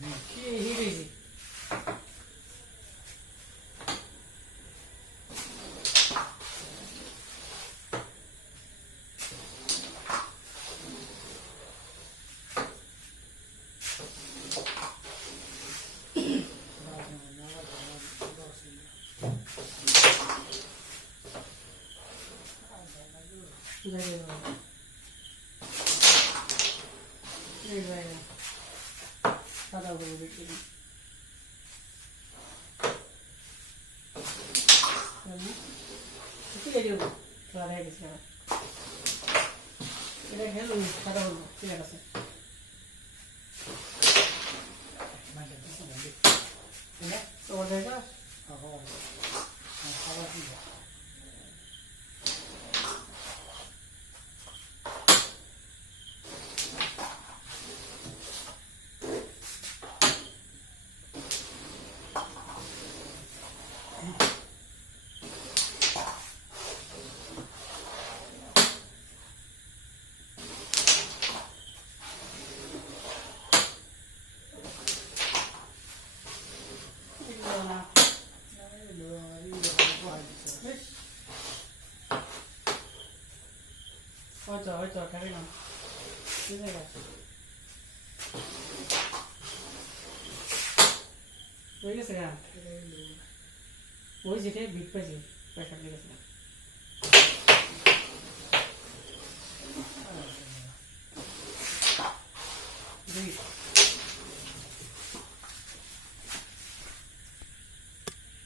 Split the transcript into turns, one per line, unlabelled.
피해 힐이지. 기다려요. 기다려요. সাদা হয়ে গেছে এটা খেলো সাদা হলো ঠিক আছে তোমার জায়গা এগুলো না বেশ হয়তো হয়তো খাবি না হয়ে গেছে গা ওই যেটা বিট পেয়েছি পয়সা লেগেছে